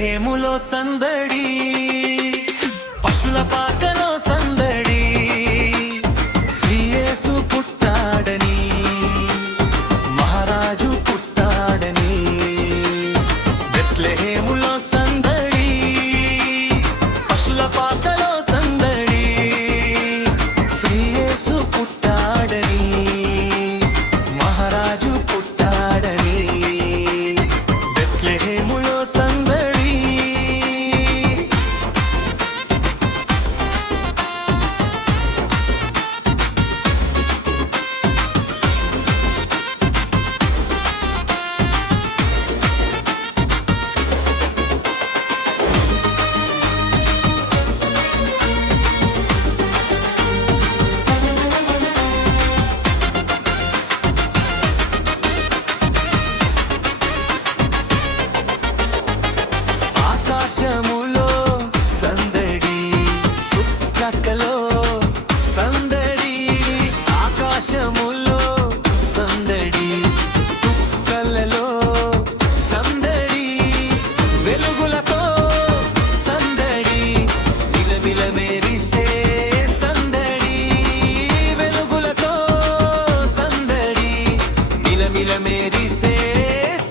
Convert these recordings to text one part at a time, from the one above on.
బెత్లెహేములో సందడి, పశుల పాకలో సందడి, శ్రీయేసు పుట్టాడని, మహారాజు పుట్టాడని. బెత్లెహేములో సందడి, పశుల పాకలో సందడి, శ్రీయేసు పుట్టాడని, మహారాజు పుట్టాడని. బెత్లెహేములో సందడి. ఆకాశములో సందడి, చుక్కలో సందడి, ఆకాశములో సందడి, చుక్కలలో సందడి, వెలుగులతో సందడి, మిలమిల మెరిసే సందడి, వెలుగులతో సందడి, మిలమిల మెరిసే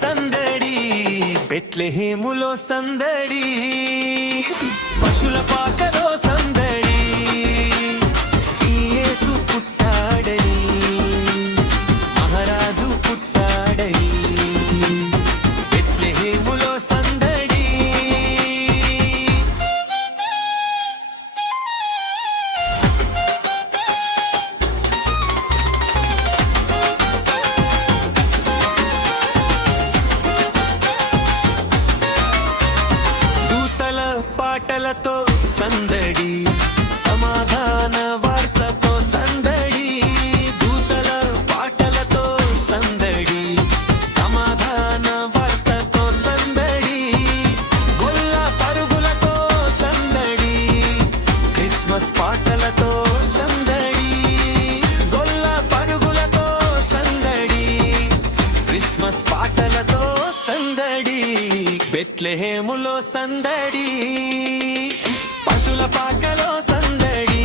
సందడి. బెత్లెహేములో సందడి, పశుల పాకలో సందడి, శ్రీయేసు పుట్టాడని, మహారాజు పుట్టాడని. బెత్లెహేములో సందడి. దూతల పాటలతో సందడి, సమాధాన వార్తతో సందడి, దూతల పాటలతో సందడి, సమాధాన వార్తతో సందడి, గొల్ల పరుగులతో సందడి, క్రిస్మస్ పాటలతో సందడి, గొల్ల పరుగులతో సందడి, క్రిస్మస్ పాటలతో సందడి. బెత్లెహేములో సందడి, పశుల పాకలో సందడి,